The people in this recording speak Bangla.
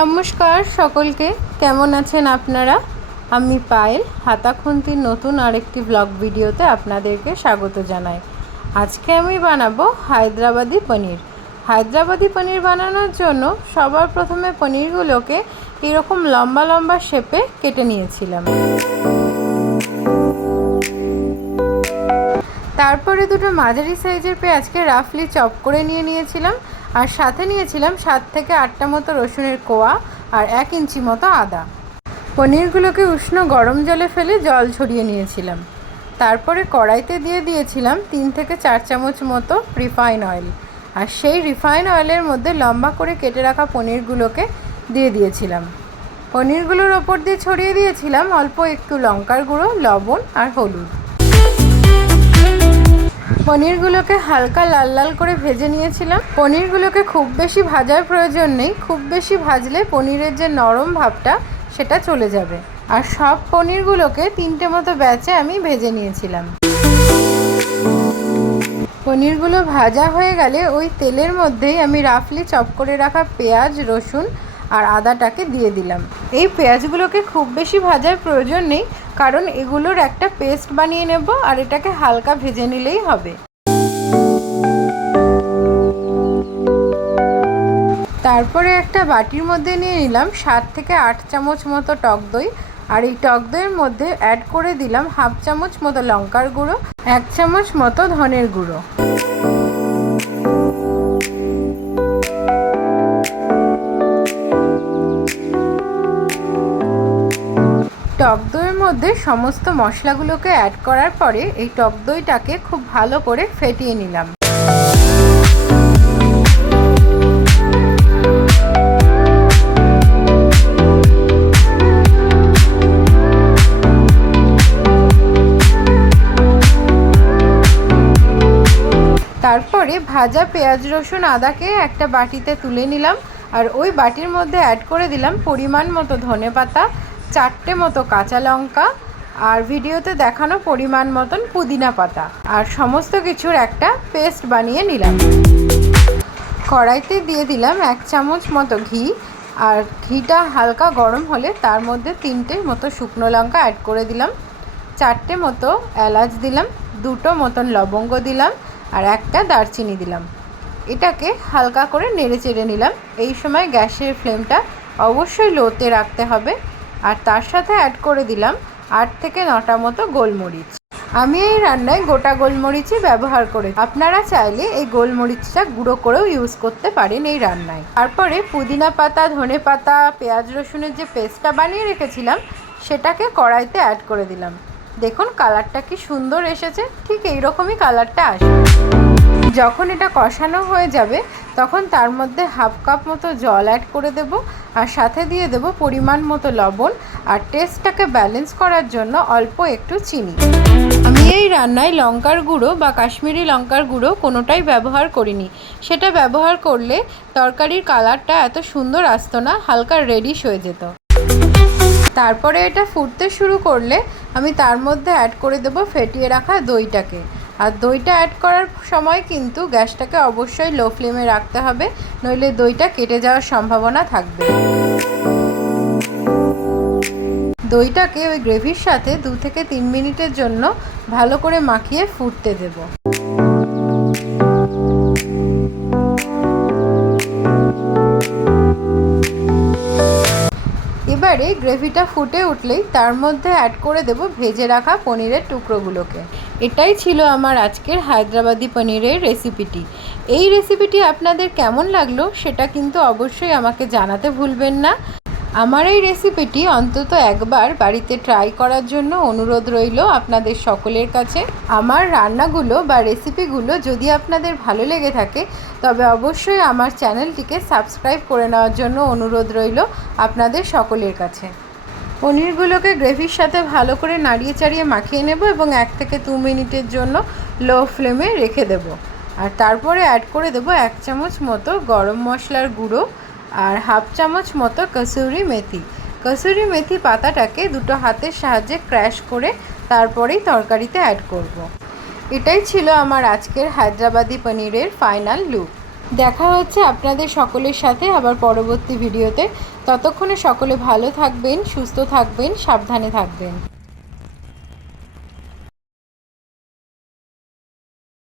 নমস্কার সকলকে, কেমন আছেন আপনারা? আমি পায়েল হাতাখুন্তির নতুন আরেকটি ব্লগ ভিডিওতে আপনাদেরকে স্বাগত জানাই। আজকে আমি বানাবো হায়দ্রাবাদি পনির। হায়দ্রাবাদি পনির বানানোর জন্য সবার প্রথমে পনিরগুলোকে এরকম লম্বা লম্বা শেপে কেটে নিয়েছিলাম। তারপরে দুটো মাঝারি সাইজের পেঁয়াজকে রাফলি চপ করে নিয়েছিলাম, আর সাথে নিয়েছিলাম 7 থেকে 8টা মতো রসুনের কোয়া আর 1 ইঞ্চি মতো আদা। পনিরগুলোকে উষ্ণ গরম জলে ফেলে জল ছড়িয়ে নিয়েছিলাম। তারপরে কড়াইতে দিয়ে দিয়েছিলাম 3 থেকে 4 চামচ মতো রিফাইন অয়েল, আর সেই রিফাইন অয়েলের মধ্যে লম্বা করে কেটে রাখা পনিরগুলোকে দিয়ে দিয়েছিলাম। পনিরগুলোর ওপর দিয়ে ছড়িয়ে দিয়েছিলাম অল্প একটু লঙ্কার গুঁড়ো, লবণ আর হলুদ। পনিরগুলোকে হালকা লাল লাল করে ভেজে নিয়েছিলাম। পনিরগুলোকে খুব বেশি ভাজার প্রয়োজন নেই, খুব বেশি ভাজলে পনিরের যে নরম ভাবটা সেটা চলে যাবে। আর সব পনিরগুলোকে 3টে মতো ব্যাচে আমি ভেজে নিয়েছিলাম। পনিরগুলো ভাজা হয়ে গেলে ওই তেলের মধ্যেই আমি রাফলি চপ করে রাখা পেঁয়াজ, রসুন আর আদাটাকে দিয়ে দিলাম। এই পেঁয়াজগুলোকে খুব বেশি ভাজার প্রয়োজন নেই, কারণ এগুলোর একটা পেস্ট বানিয়ে নেব, আর এটাকে হালকা ভেজে নিলেই হবে। তারপরে একটা বাটির মধ্যে নিয়ে নিলাম 7 থেকে 8 চামচ মতো টক দই, আর এই টক দইয়ের মধ্যে অ্যাড করে দিলাম 1/2 চামচ মতো লঙ্কার গুঁড়ো, 1 চামচ মতো ধনের গুঁড়ো। টক দইয়ের মধ্যে সমস্ত মশলাগুলোকে অ্যাড করার পরে এই টক দইটাকে খুব ভালো করে ফেটিয়ে নিলাম। তারপরে ভাজা পেঁয়াজ, রসুন, আদাকে একটা বাটিতে তুলে নিলাম, আর ওই বাটির মধ্যে অ্যাড করে দিলাম পরিমাণ মতো ধনেপাতা, 4টে মতো কাঁচা লঙ্কা, আর ভিডিওতে দেখানো পরিমাণ মতন পুদিনা পাতা, আর সমস্ত কিছুর একটা পেস্ট বানিয়ে নিলাম। কড়াইতে দিয়ে দিলাম 1 চামচ মতো ঘি, আর ঘিটা হালকা গরম হলে তার মধ্যে 3টে মতো শুকনো লঙ্কা অ্যাড করে দিলাম, 4টে মতো এলাচ দিলাম, 2টো মতন লবঙ্গ দিলাম, আর একটা দারচিনি দিলাম। এটাকে হালকা করে নেড়ে চেড়ে নিলাম। এই সময় গ্যাসের ফ্লেমটা অবশ্যই লোতে রাখতে হবে, আর তার সাথে অ্যাড করে দিলাম 8 থেকে 9টা মতো গোলমরিচ। আমি এই রান্নায় গোটা গোলমরিচই ব্যবহার করি, আপনারা চাইলে এই গোলমরিচটা গুঁড়ো করেও ইউজ করতে পারেন এই রান্নায়। তারপরে পুদিনা পাতা, ধনে পাতা, পেঁয়াজ, রসুনের যে পেস্টটা বানিয়ে রেখেছিলাম সেটাকে কড়াইতে অ্যাড করে দিলাম। দেখুন কালারটা কি সুন্দর এসেছে, ঠিক এইরকমই কালারটা আসবে। যখন এটা কষানো হয়ে যাবে তখন তার মধ্যে 1/2 কাপ মতো জল অ্যাড করে দেব, আর সাথে দিয়ে দেব পরিমাণ মতো লবণ, আর টেস্টটাকে ব্যালেন্স করার জন্য অল্প একটু চিনি। আমি এই রান্নায় লঙ্কার গুঁড়ো বা কাশ্মীরি লঙ্কার গুঁড়ো কোনোটাই ব্যবহার করিনি, সেটা ব্যবহার করলে তরকারির কালারটা এত সুন্দর আসতো না, হালকা রেডিশ হয়ে যেত। তারপরে এটা ফুটতে শুরু করলে আমি তার মধ্যে অ্যাড করে দেব ফেটিয়ে রাখা দইটাকে, আর দইটা অ্যাড করার সময় কিন্তু গ্যাসটাকে অবশ্যই লো ফ্লেমে রাখতে হবে, নইলে দইটা কেটে যাওয়ার সম্ভাবনা থাকবে। দইটাকে ওই গ্রেভির সাথে 2 থেকে 3 মিনিটের জন্য ভালো করে মাখিয়ে ফুটতে দেব। এবারে গ্রেভিটা ফুটে উঠলেই তার মধ্যে অ্যাড করে দেব ভেজে রাখা পনিরের টুকরোগুলোকে। এটাই ছিল আমার আজকের হায়দ্রাবাদি পনিরের রেসিপিটি। এই রেসিপিটি আপনাদের কেমন লাগলো সেটা কিন্তু অবশ্যই আমাকে জানাতে ভুলবেন না। আমার এই রেসিপিটি অন্তত একবার বাড়িতে ট্রাই করার জন্য অনুরোধ রইল আপনাদের সকলের কাছে। আমার রান্নাগুলো বা রেসিপিগুলো যদি আপনাদের ভালো লেগে থাকে তবে অবশ্যই আমার চ্যানেলটিকে সাবস্ক্রাইব করে নেওয়ার জন্য অনুরোধ রইল আপনাদের সকলের কাছে। পনিরগুলোকে গ্রেভির সাথে ভালো করে নাড়িয়ে চাড়িয়ে মাখিয়ে নেব এবং 1 থেকে 2 মিনিটের জন্য লো ফ্লেমে রেখে দেব, আর তারপরে অ্যাড করে দেব 1 চামচ মতো গরম মশলার গুঁড়ো, আর 1/2 চামচ মতো কসুরি মেথি। কসুরি মেথি পাতাটাকে দুটো হাতের সাহায্যে ক্র্যাশ করে তারপরেই তরকারিতে অ্যাড করব। এটাই ছিল আমার আজকের হায়দ্রাবাদি পনিরের ফাইনাল লুক। দেখা হচ্ছে আপনাদের সকলের সাথে আবার পরবর্তী ভিডিওতে। ততক্ষণে সকলে ভালো থাকবেন, সুস্থ থাকবেন, সাবধানে থাকবেন।